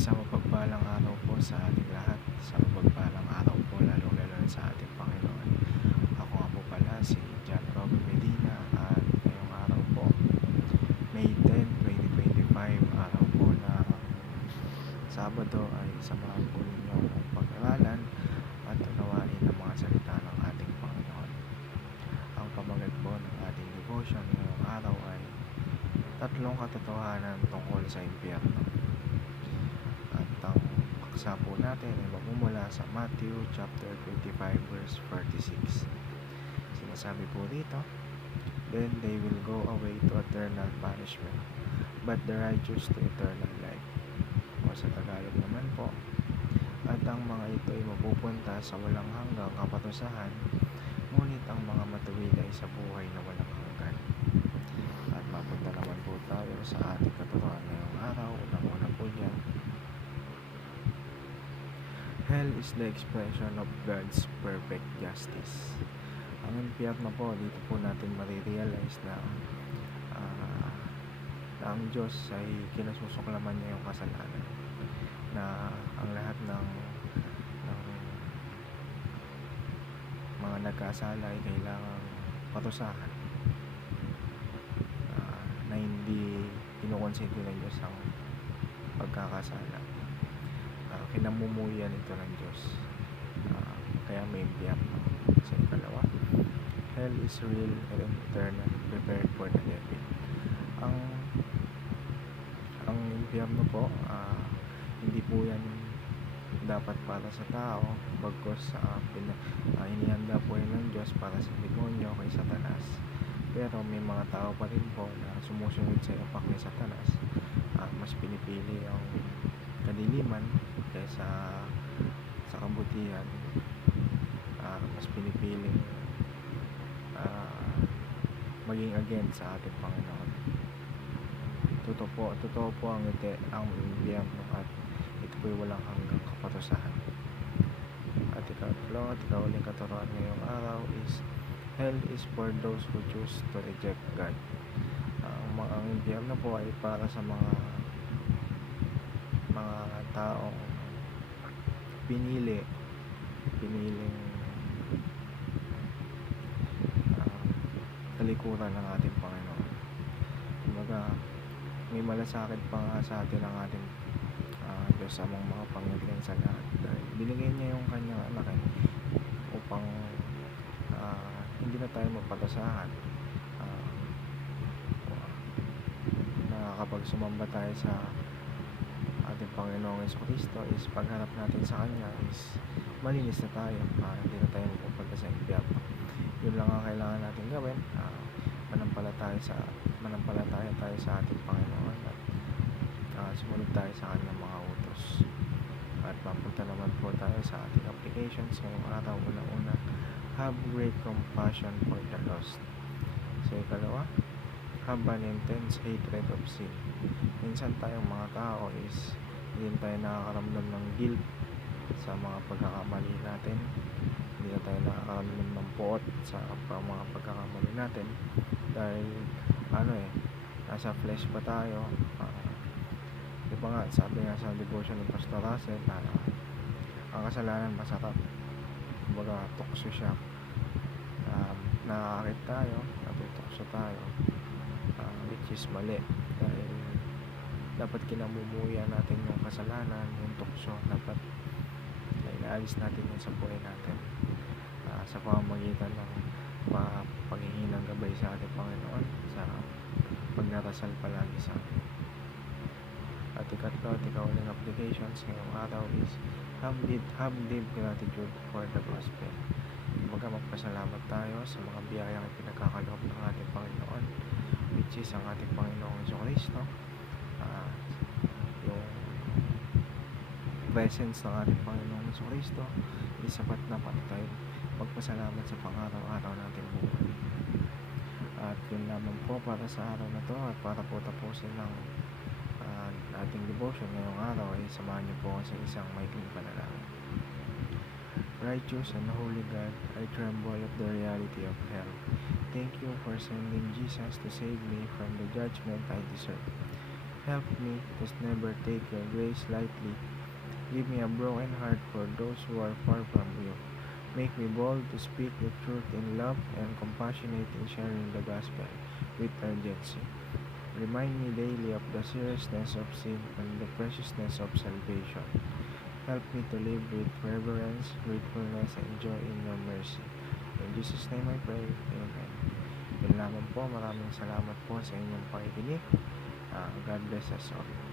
Isang mapagpalang araw po sa ating lahat. Isang mapagpalang araw po lalong-lalo na sa ating Panginoon. Ako nga po pala si John Robin Medina at ngayong araw po, May 10, 2025, araw po na Sabado ay samahan po ninyo ang pag-aralan at unawain ang mga salita ng ating Panginoon. Ang pamagat po ng ating devotion ngayong araw ay tatlong katotohanan tungkol sa impyerno. At ang paksa po natin ay magmumula sa Matthew chapter 25 verse 46. Sinasabi po dito, "Then they will go away to eternal punishment, but the righteous to eternal life." O sa Tagalog naman po, "At ang mga ito ay mapupunta sa walang hanggang kapatusahan, ngunit ang mga matuwid ay sa buhay na walang hanggan." At mapunta naman po tayo sa ating katotohanan ngayong araw. Unang-una po dyan, hell is the expression of God's perfect justice. Ang impyerno po, dito po natin marirealize na ang Diyos ay kinasusuklaman niya yung kasalanan, na ang lahat ng mga nagkasala ay kailangang patusahan, na hindi kinukonsente ng Diyos ang pagkakasala. Kinamumuyan ito ng Diyos, kaya may impyerno. Sa ikalawa, hell is real and eternal, prepared for the devil. Ang impyerno po, hindi po yan dapat para sa tao, bagkus inihanda po yan ng Diyos para sa demonyo kay Satanas. Pero may mga tao pa rin po na sumusunod sa ipak ni Satanas, mas pinipili ang kadiliman kaysa sa kabutihan, mas pinipiling maging against sa ating Panginoon. Totoo po ang impyerno at ito po'y walang hanggang kapatusahan. At ikauling katuruan ngayong araw is, hell is for those who choose to reject God. Ang impyerno po ay para sa mga taong piniling talikuran ng ating Panginoon. Kumbaga, may malasakit pa nga sa atin ang ating Diyos amang mga Panginoon sa lahat, dahil binigay niya yung kanyang anak upang hindi na tayo mapatasahan, na kapag sumamba tayo sa ating Panginoong Jesucristo is pagharap natin sa Kanya is malinis na tayo, hindi na tayo mapupunta sa impyerno. Yun lang ang kailangan natin gawin, manampalataya tayo sa ating Panginoon at sumunod tayo sa Kanyang mga utos. At mapunta naman po tayo sa ating applications ngayong araw. Una, have great compassion for the lost. So ikalawa, have an intense hatred of sin. Minsan tayong mga tao is hindi tayo nakakaramdam ng guilt sa mga pagkakamali natin, hindi na tayo nakakaramdam ng poot sa mga pagkakamali natin, dahil nasa flesh pa tayo. Diba nga, sabi nga sa devotion ng Pastor Russell, ang kasalanan masarap, kumbaga tukso siya, nakakakit tayo, natutokso tayo, which is mali, dahil dapat kinamumuya natin yung kasalanan, yung tukso, dapat inaalis natin yun sa buhay natin, sa pamamagitan ng paghingi ng gabay sa ating Panginoon, sa pagnarasal palagi sa atin. At ikauling applications ngayong araw is, have deep gratitude for the gospel. Magpasalamat tayo sa mga biyayang pinagkakaloob ng ating Panginoon, which is ang ating Panginoong Jesucristo. Yung presence ng ating Panginoong Jesucristo is sapat na para tayo magpasalamat sa pang-araw-araw natin buhay. At yun lamang po para sa araw na to, at para po tapusin ng ating devotion ngayong araw ay samahan niyo po sa isang maikling panalangin. Righteous and holy God, I tremble at the reality of hell. Thank you for sending Jesus to save me from the judgment I deserve. Help me to never take your grace lightly. Give me a broken heart for those who are far from you. Make me bold to speak the truth in love and compassionate in sharing the gospel with urgency. Remind me daily of the seriousness of sin and the preciousness of salvation. Help me to live with reverence, gratefulness, and joy in your mercy. In Jesus' name I pray. Amen. Yun lamang po. Maraming salamat po sa inyong pakikinig. God bless us all.